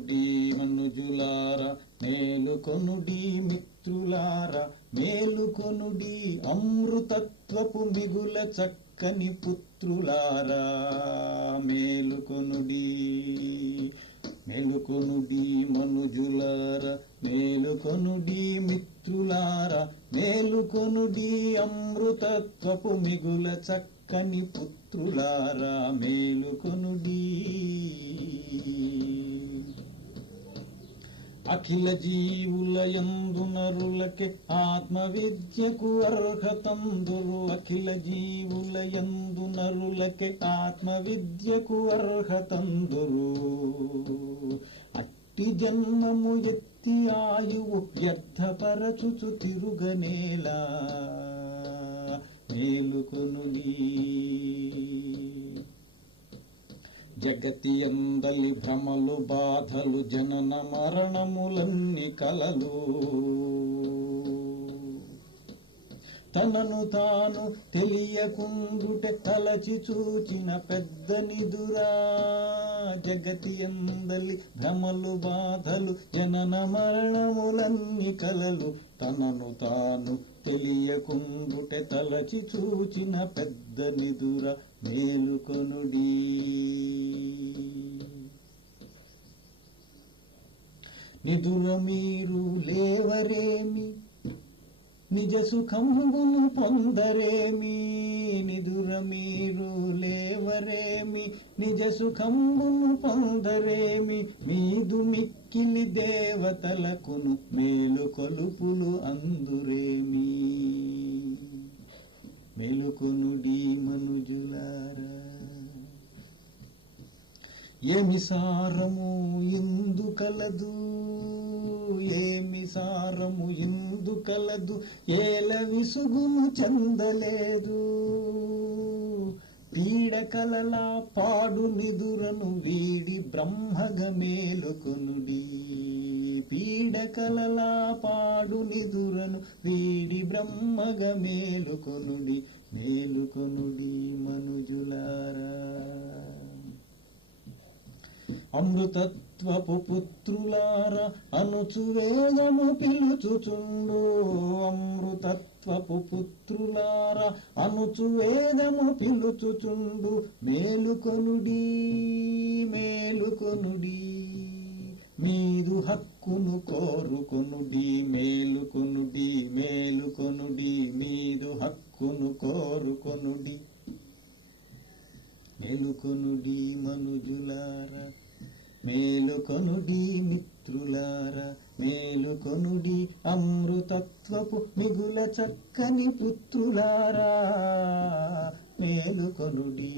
మేలుకొనుడి మనుజులార, మేలుకొనుడి మిత్రులార, మేలుకొనుడి అమృతత్వపు మిగుల చక్కని పుత్రులారా, మేలుకొనుడి. మేలుకొనుడి మనుజులార, మేలుకొనుడి మిత్రులార, మేలుకొనుడి అమృతత్వపు మిగుల చక్కని పుత్రులారా, మేలుకొనుడి. అఖిల జీవుల యందు నరులకే ఆత్మవిద్యకు అర్హతందురు, అఖిల జీవుల యందు నరులకే ఆత్మవిద్యకు అర్హతందురు. అట్టి జన్మము ఎత్తి ఆయువు వ్యర్థపరచుచు తిరుగనేలా, మేలుకొనుడి. జగతి అందలి భ్రమలు బాధలు జనన మరణములన్ని కలలు, తనను తాను తెలియకుండుటే తలచి చూచిన పెద్ద నిదురా. జగతి అందలి భ్రమలు బాధలు జనన మరణములన్ని కలలు, తనను తాను తెలియకుండుటే తలచి చూచిన పెద్ద నిదుర, మేలుకొనుడి. నిదుర మీరు లేవరేమి, నిజ సుఖంబును పొందరేమి. నిదుర మీరు లేవరేమి, నిజ సుఖంబును పొందరేమి. మీదు మిక్కిలి దేవతలకును మేలు కొలుపులు అందురేమి. మేలుకొనుడి మనుజులారా. ఏమి సారము ఇందు కలదు, ఏమి సారము ఇందు కలదు, ఏల విసుగును చెందలేదు. పీడకలలా పాడు నిదురను వీడి బ్రహ్మగ మేలుకొనుడి. పీడకలలా పాడు నిదురను వీడి బ్రహ్మగ మేలుకొనుడి. మేలుకొనుడి మనుజులారా. అమృతత్వపు పుత్రులారా అనుచు వేదము పిలుచుచుండు, అమృతత్వపు పుత్రులారా అనుచు వేదము పిలుచుచుండు. మేలుకొనుడి, మేలుకొనుడి, మీదు హక్కును కోరుకొనుడి. మేలుకొనుడి, మేలుకొనుడి, మీదు హక్కును కోరుకొనుడి. మేలుకొనుడి మనుజులారా, మేలుకొనుడి మిత్రులారా, మేలుకొనుడి అమృతత్వపు మిగుల చక్కని పుత్రులారా, మేలుకొనుడి.